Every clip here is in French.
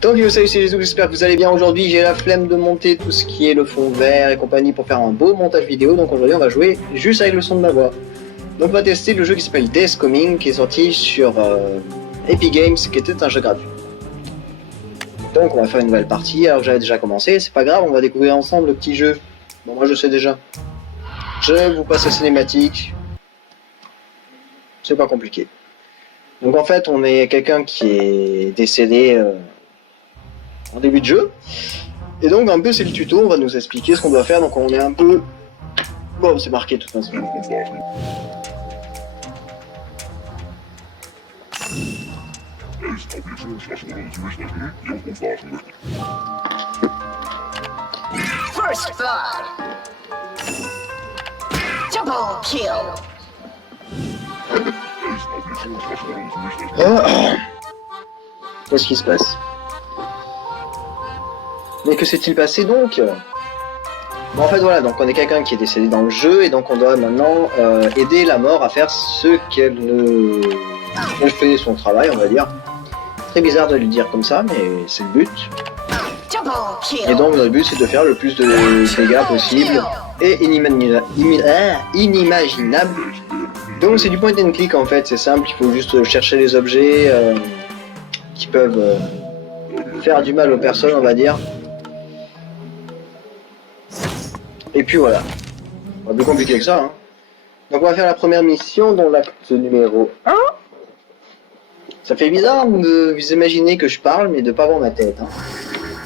Donc salut, c'est Jésus, j'espère que vous allez bien. Aujourd'hui j'ai la flemme de monter tout ce qui est le fond vert et compagnie pour faire un beau montage vidéo. Donc aujourd'hui on va jouer juste avec le son de ma voix. Donc on va tester le jeu qui s'appelle Death Coming, qui est sorti sur Epic Games, qui était un jeu gratuit. Donc on va faire une nouvelle partie, alors que j'avais déjà commencé, c'est pas grave, on va découvrir ensemble le petit jeu. Bon moi je sais déjà. Je vous passe la cinématique. C'est pas compliqué. Donc en fait on est quelqu'un qui est décédé en début de jeu. Et donc un peu c'est le tuto, on va nous expliquer ce qu'on doit faire, donc on est un peu... Bon c'est marqué de toute façon. First blood. Double kill. Qu'est-ce qui se passe? Mais que s'est-il passé donc? Bon, en fait voilà, donc on est quelqu'un qui est décédé dans le jeu et donc on doit maintenant aider la mort à faire ce qu'elle ne... Elle fait son travail, on va dire. Très bizarre de le dire comme ça, mais c'est le but. Et donc notre but c'est de faire le plus de dégâts possible et inimaginable. Donc c'est du point and click en fait, c'est simple, il faut juste chercher les objets qui peuvent faire du mal aux personnes, on va dire. Et puis voilà, pas plus compliqué que ça. Hein. Donc on va faire la première mission dans l'acte numéro 1. Ça fait bizarre de vous imaginer que je parle mais de pas voir ma tête. Hein.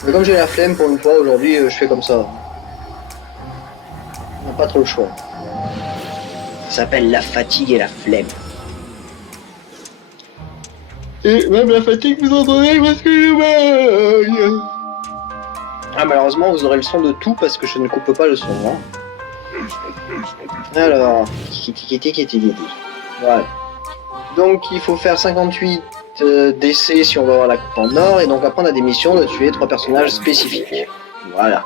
Mais comme j'ai la flemme pour une fois aujourd'hui, je fais comme ça. On n'a pas trop le choix. Ça s'appelle la fatigue et la flemme. Et même la fatigue vous entendez parce que je baille. Ah malheureusement vous aurez le son de tout parce que je ne coupe pas le son. Hein. Alors, voilà. Donc il faut faire 58 décès si on va avoir la coupe en or et donc après on a des missions de tuer 3 personnages spécifiques. Voilà.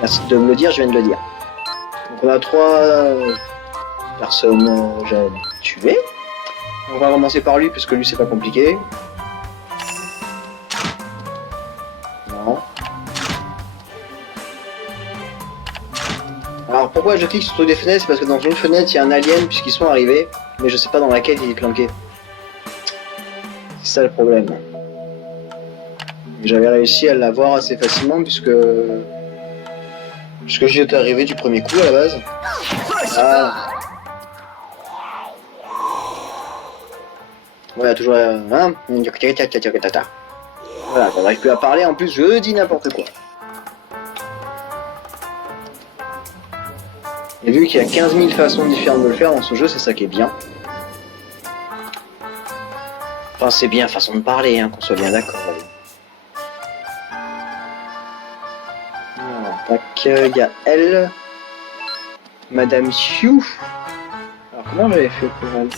Merci de me le dire, je viens de le dire. Donc on a 3 personnes à tuer. On va commencer par lui parce que lui c'est pas compliqué. Non. Alors pourquoi je clique sur des fenêtres? C'est parce que dans une fenêtre il y a un alien puisqu'ils sont arrivés, mais je sais pas dans laquelle il est planqué. C'est ça le problème. J'avais réussi à l'avoir assez facilement puisque j'y étais arrivé du premier coup à la base. Ah. Voilà, toujours hein. Voilà, quand j'arrive plus à parler, en plus je dis n'importe quoi. Et vu qu'il y a 15 000 façons différentes de le faire dans ce jeu, c'est ça qui est bien. Enfin, c'est bien façon de parler, hein, qu'on soit bien d'accord. Alors, tac, il y a elle, Madame Hugh. Alors, comment j'avais fait pour elle?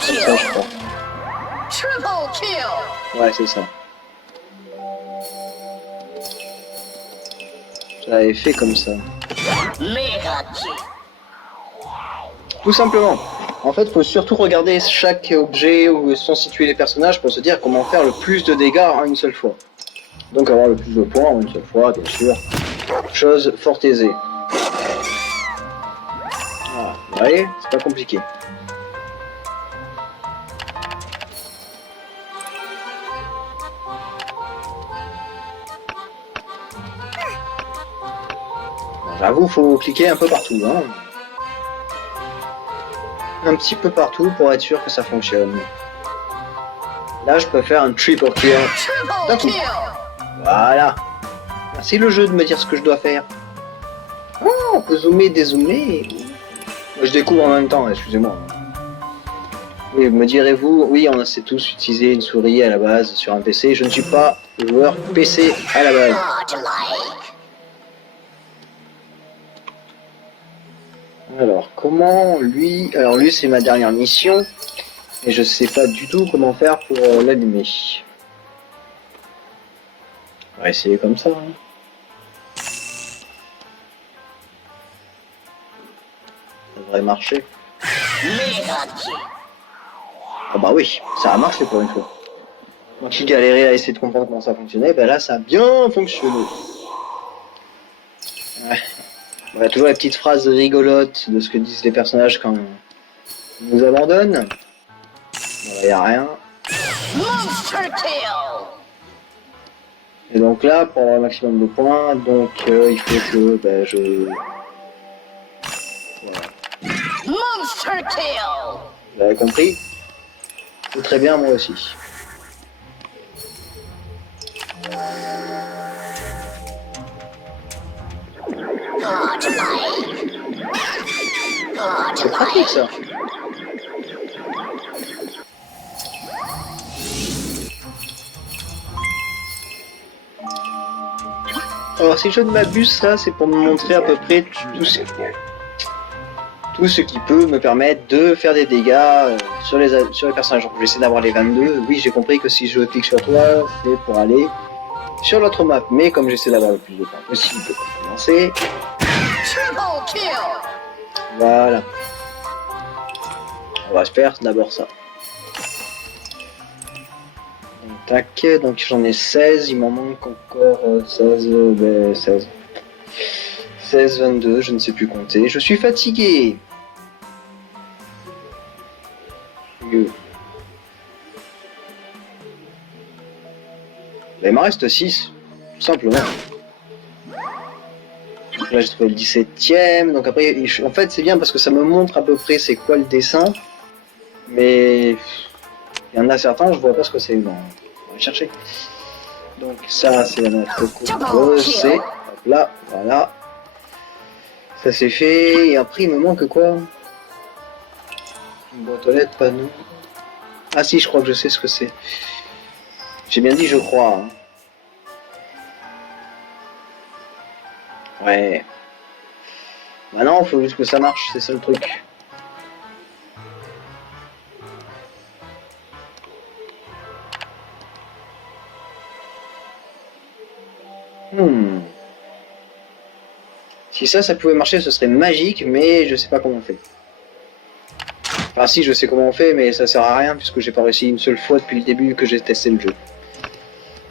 C'est ça, je crois. Ouais, c'est ça. J'avais fait comme ça. Tout simplement. En fait, il faut surtout regarder chaque objet où sont situés les personnages pour se dire comment faire le plus de dégâts en une seule fois. Donc avoir le plus de points en une seule fois, bien sûr. Chose fort aisée. Voilà, vous voyez, c'est pas compliqué. J'avoue, faut cliquer un peu partout, hein. Un petit peu partout pour être sûr que ça fonctionne. Là, je peux faire un triple kill d'un coup. Voilà. Merci le jeu de me dire ce que je dois faire. Oh, on peut zoomer, dézoomer. Je découvre en même temps, excusez-moi. Oui, me direz-vous, oui, on sait tous utiliser une souris à la base sur un PC. Je ne suis pas joueur PC à la base. Alors, comment lui... Alors lui, c'est ma dernière mission. Et je sais pas du tout comment faire pour l'allumer. On va essayer comme ça. Hein. Ça devrait marcher. Ah bah oui, ça a marché pour une fois. qui galérait à essayer de comprendre comment ça fonctionnait, ben là ça a bien fonctionné. Ouais. On a toujours les petites phrases rigolotes de ce que disent les personnages quand ils nous abandonnent. Voilà, y a rien. Monster kill! Et donc là, pour avoir un maximum de points, donc il faut que ben, je... Voilà. Monster kill! Vous avez compris? C'est très bien, moi aussi. C'est pratique ça. Alors si je ne m'abuse, ça c'est pour me montrer à peu près tout ce qui peut me permettre de faire des dégâts sur les personnages. Donc, je vais essayer d'avoir les 22. Oui, j'ai compris que si je clique sur toi, c'est pour aller sur l'autre map. Mais comme j'essaie d'avoir le plus de temps possible pour commencer. Triple kill! Voilà. On va faire d'abord ça. Donc, tac, donc j'en ai 16, il m'en manque encore 16, 16. 16, 22, je ne sais plus compter. Je suis fatigué. Il m'en reste 6, tout simplement. Là j'ai trouvé le 17ème, donc après, en fait c'est bien parce que ça me montre à peu près c'est quoi le dessin. Mais il y en a certains, je vois pas ce que c'est. Bon, on va chercher. Donc ça c'est notre c'est hop là, voilà. Ça c'est fait, et après il me manque quoi? Une boîte aux lettres, pas nous. Ah si, je crois que je sais ce que c'est. J'ai bien dit je crois. Hein. Ouais. Bah non, faut juste que ça marche, c'est ça le truc. Si ça pouvait marcher, ce serait magique, mais je sais pas comment on fait. Enfin si, je sais comment on fait, mais ça sert à rien puisque j'ai pas réussi une seule fois depuis le début que j'ai testé le jeu.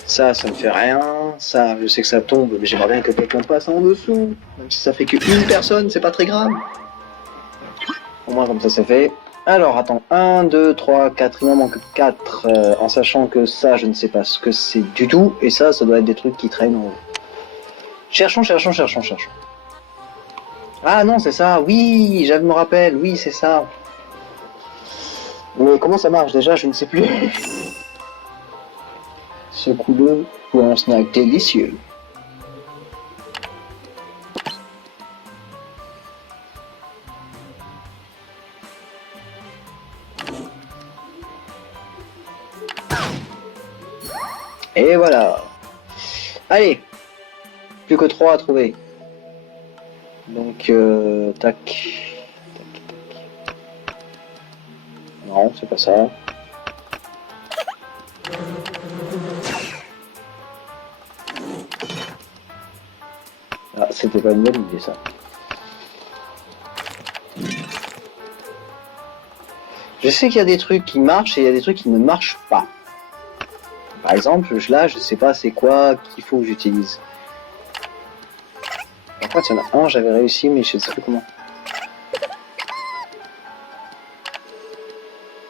Ça me fait rien. Ça, je sais que ça tombe, mais j'aimerais bien que quelqu'un passe en dessous. Même si ça fait qu'une personne, c'est pas très grave. Au moins comme ça c'est fait. Alors attends, 1, 2, 3, 4, il m'en manque 4, en sachant que ça, je ne sais pas ce que c'est du tout, et ça doit être des trucs qui traînent en haut. Cherchons. Ah non, c'est ça, oui, je me rappelle, oui, c'est ça. Mais comment ça marche déjà, je ne sais plus. Secoue-le pour un snack délicieux. Et voilà. Allez, plus que 3 à trouver. Donc, tac. Non, c'est pas ça. Ah, c'était pas une bonne idée ça. Je sais qu'il y a des trucs qui marchent et il y a des trucs qui ne marchent pas. Par exemple, là, je sais pas c'est quoi qu'il faut que j'utilise. En fait, il y en a un, j'avais réussi, mais je sais plus comment.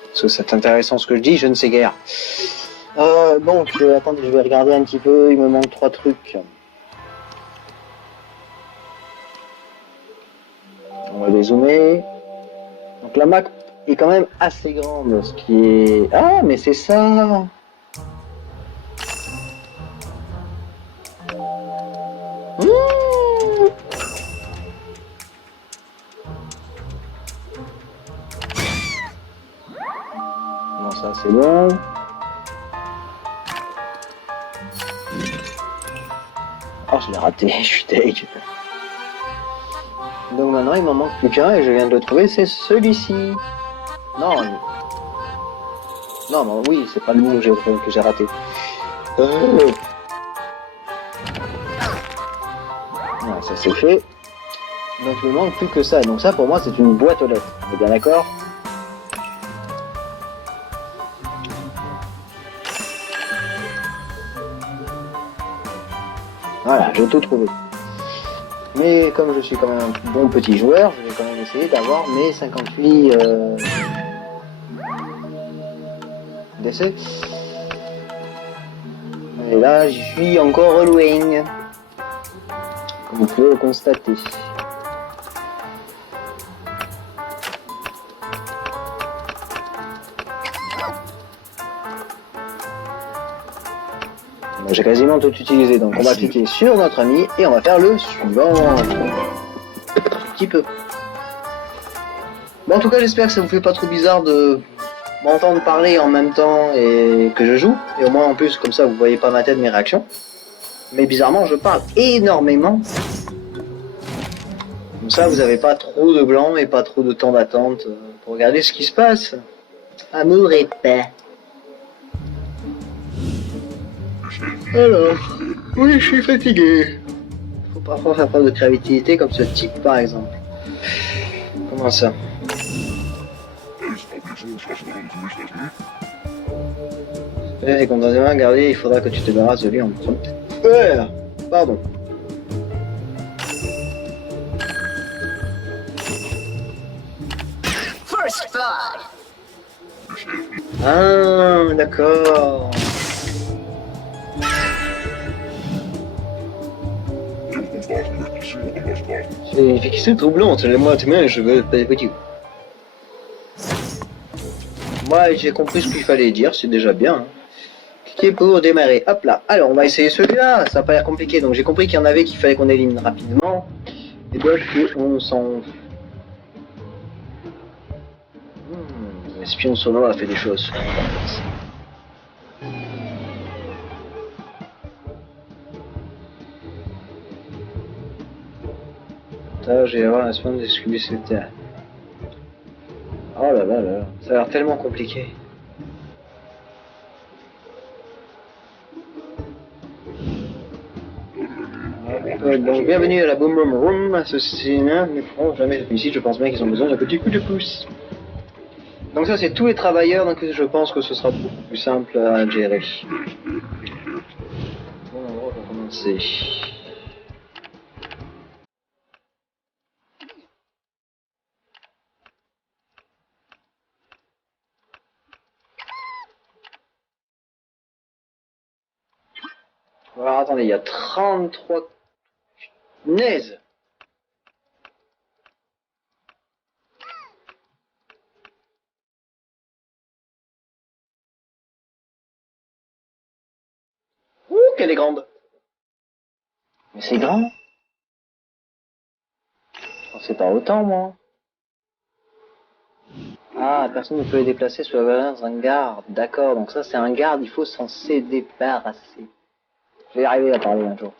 Parce que c'est intéressant ce que je dis, je ne sais guère. Donc, attendez, je vais regarder un petit peu, il me manque 3 trucs. On va les zoomer. Donc la map est quand même assez grande, ce qui est... Ah, mais c'est ça! Non, ça c'est bon. Oh, je l'ai raté, je suis deg. Donc maintenant il m'en manque plus qu'un et je viens de le trouver, c'est celui-ci. Non. Non, oui, c'est pas le mot que j'ai raté. Non, ça c'est fait. Donc il me manque plus que ça. Donc ça pour moi c'est une boîte aux lettres. On est bien d'accord? Voilà, j'ai tout trouvé. Mais comme je suis quand même un bon petit joueur, je vais quand même essayer d'avoir mes 58 décès. Et là, je suis encore loin, comme vous pouvez le constater. Bon, j'ai quasiment tout utilisé, donc on va cliquer sur notre ami et on va faire le suivant. Un petit peu. Bon, en tout cas, j'espère que ça vous fait pas trop bizarre de m'entendre parler en même temps et que je joue. Et au moins, en plus, comme ça, vous voyez pas ma tête, mes réactions. Mais bizarrement, je parle énormément. Comme ça, vous avez pas trop de blanc et pas trop de temps d'attente pour regarder ce qui se passe. Amour et paix. Alors, oui, je suis fatigué. Faut parfois faire preuve de créativité comme ce type par exemple. Comment ça? Et quand on a gardé, il faudra que tu te débarrasses de lui en premier. Pardon. First blood. Ah, d'accord. C'est une fixée troublante, moi demain je veux pas des petits. Moi j'ai compris ce qu'il fallait dire, c'est déjà bien. Hein. Cliquez pour démarrer, hop là. Alors on va essayer celui-là, ça n'a pas l'air compliqué, donc j'ai compris qu'il y en avait qu'il fallait qu'on élimine rapidement. Et d'autres qu'on s'en... L'espion sonore a fait des choses. J'ai avoir un spawn d'exclus c'était. Oh là là là, ça a l'air tellement compliqué. Donc bienvenue à la Boom Boom Room, ceci ne feront jamais ici, je pense bien qu'ils ont besoin d'un petit coup de pouce. Donc ça c'est tous les travailleurs, donc je pense que ce sera beaucoup plus simple à gérer. Bon, on va commencer. Alors attendez, il y a 33... Naise. Ouh, qu'elle est grande. Mais c'est grand. C'est pas autant, moi. Ah, personne ne peut les déplacer sous la valence d'un garde. D'accord, donc ça c'est un garde, il faut s'en débarrasser. Je vais y arriver à parler un jour.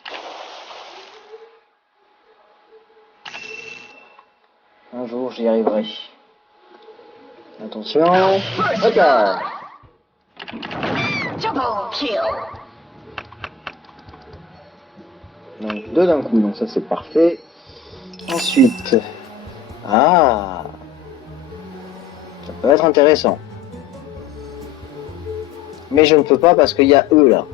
Un jour j'y arriverai. Attention. D'accord. Double kill. Donc deux d'un coup, donc ça c'est parfait. Ensuite. Ah. Ça peut être intéressant. Mais je ne peux pas parce qu'il y a eux là.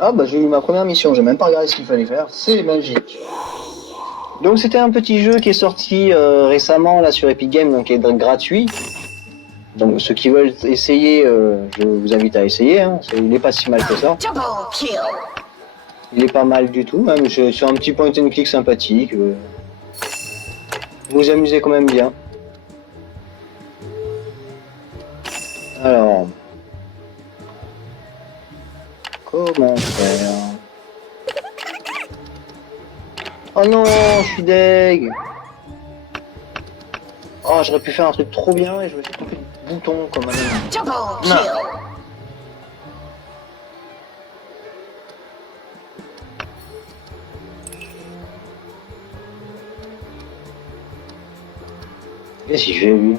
Ah bah j'ai eu ma première mission, j'ai même pas regardé ce qu'il fallait faire, c'est magique. Donc c'était un petit jeu qui est sorti récemment là sur Epic Games, donc qui est gratuit. Donc ceux qui veulent essayer, je vous invite à essayer, hein. Il n'est pas si mal que ça. Double kill. Il est pas mal du tout, même c'est un petit point and click sympathique. Vous vous amusez quand même bien. Alors... Comment faire? Oh non, je suis deg. Oh, j'aurais pu faire un truc trop bien et je me suis trompé de bouton comme un... Double kill. Et si j'ai eu...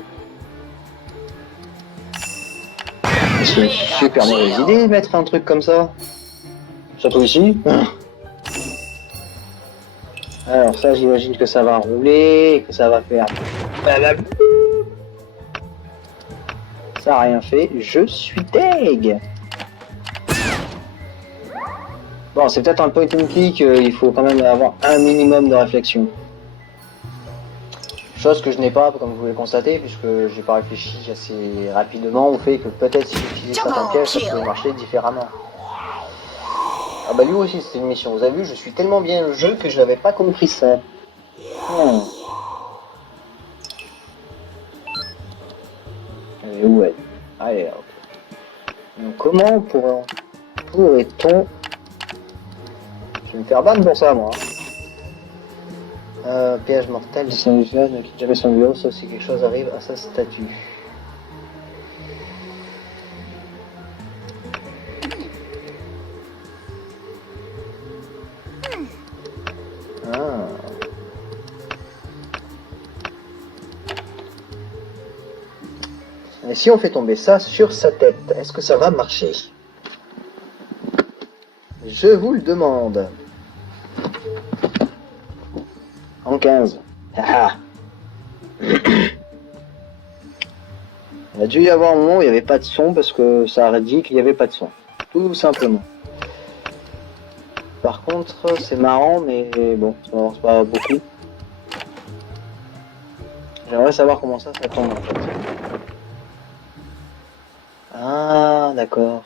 C'est une super mauvaise idée de mettre un truc comme ça. Surtout ici. Alors ça j'imagine que ça va rouler, que ça va faire... Ça a rien fait, je suis deg. Bon, c'est peut-être un point and click, il faut quand même avoir un minimum de réflexion. Chose que je n'ai pas, comme vous pouvez le constater, puisque j'ai pas réfléchi assez rapidement au fait que peut-être si j'utilise certains pièges, ça peut marcher différemment. Ah bah lui aussi c'était une mission, vous avez vu, je suis tellement bien le jeu que je n'avais pas compris ça. Elle est où elle? Ah, elle est là, ok. Donc comment pourrait-on... Je vais me faire ban pour ça moi. Piège mortel, si un jeune ne quitte jamais son bureau, sauf si quelque chose arrive à sa statue. Ah. Et si on fait tomber ça sur sa tête, est-ce que ça va marcher? Je vous le demande. En 15. Ah. Il a dû y avoir un moment où il n'y avait pas de son parce que ça aurait dit qu'il n'y avait pas de son. Tout simplement. Par contre, c'est marrant, mais bon, ça avance pas beaucoup. J'aimerais savoir comment ça tombe en fait. Ah, d'accord.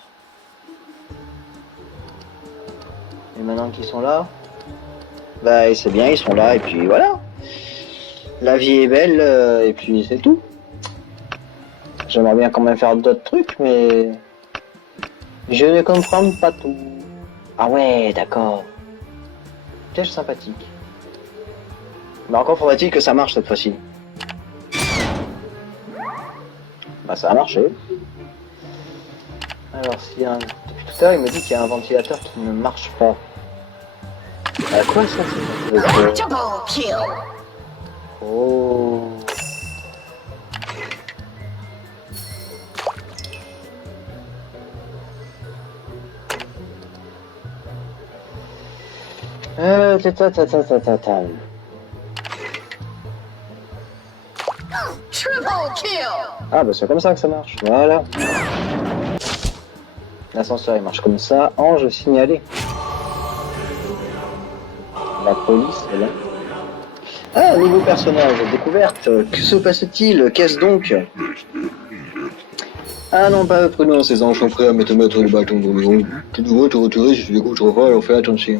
Et maintenant qu'ils sont là, bah c'est bien, ils sont là, et puis voilà. La vie est belle, et puis c'est tout. J'aimerais bien quand même faire d'autres trucs, mais je ne comprends pas tout. Ah ouais, d'accord. Piège sympathique. Mais encore faudrait-il que ça marche cette fois-ci. Bah ça a marché. Alors si depuis tout à l'heure il me dit qu'il y a un ventilateur qui ne marche pas. À quoi ça c'est? Double kill. Oh. Triple kill. Ah bah c'est comme ça que ça marche, voilà. L'ascenseur il marche comme ça, ange signalé. La police est là. Ah, nouveau personnage, découverte, que se passe-t-il? Qu'est-ce donc? Ah non, pas prenons ces anges sont prêts à me te mettre le bâton dans le haut. Tu devrais te retirer si tu découvres pas, alors fais attention.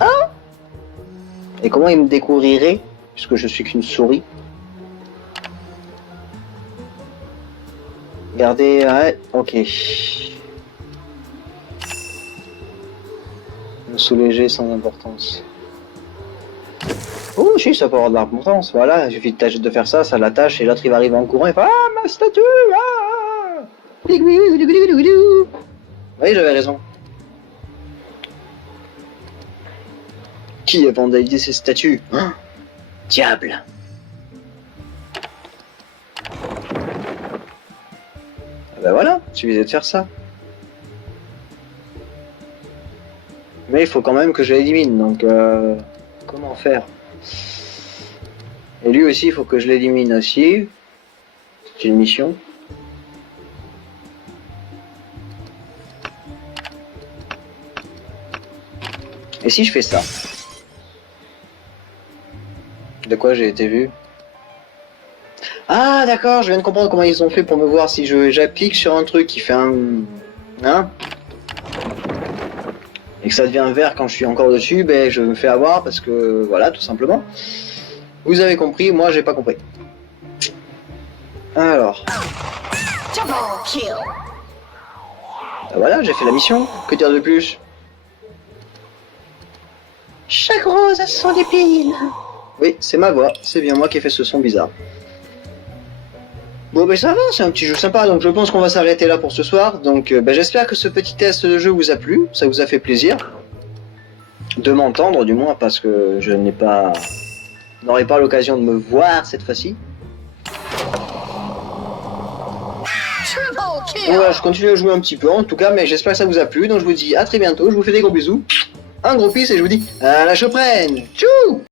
Ah? Et comment il me découvrirait, puisque je suis qu'une souris? Regardez, ouais, ok. Me soulager sans importance. Oh, si, ça peut avoir de l'importance, voilà, il suffit de faire ça, ça l'attache, et l'autre il va arriver en courant et fait ah, ma statue, ah! Oui, j'avais raison. Qui a vandalisé ces statues? Hein? Diable! Et ben voilà, il suffisait de faire ça. Mais il faut quand même que je l'élimine, donc comment faire? Et lui aussi, il faut que je l'élimine aussi. C'est une mission. Et si je fais ça? De quoi j'ai été vu? Ah d'accord, je viens de comprendre comment ils ont fait pour me voir si j'applique sur un truc qui fait un... Hein? Et que ça devient vert quand je suis encore dessus, ben je me fais avoir parce que... Voilà, tout simplement. Vous avez compris, moi j'ai pas compris. Alors... Double kill. Ben voilà, j'ai fait la mission. Que dire de plus? Chaque rose a son épine. Oui, c'est ma voix, c'est bien moi qui ai fait ce son bizarre. Bon ben ça va, c'est un petit jeu sympa, donc je pense qu'on va s'arrêter là pour ce soir. Donc ben, j'espère que ce petit test de jeu vous a plu, ça vous a fait plaisir. De m'entendre du moins, parce que je n'aurai pas l'occasion de me voir cette fois-ci. Triple kill. Donc voilà, je continue à jouer un petit peu en tout cas, mais j'espère que ça vous a plu. Donc je vous dis à très bientôt, je vous fais des gros bisous. Un gros peace et je vous dis à la prochaine. Tchou!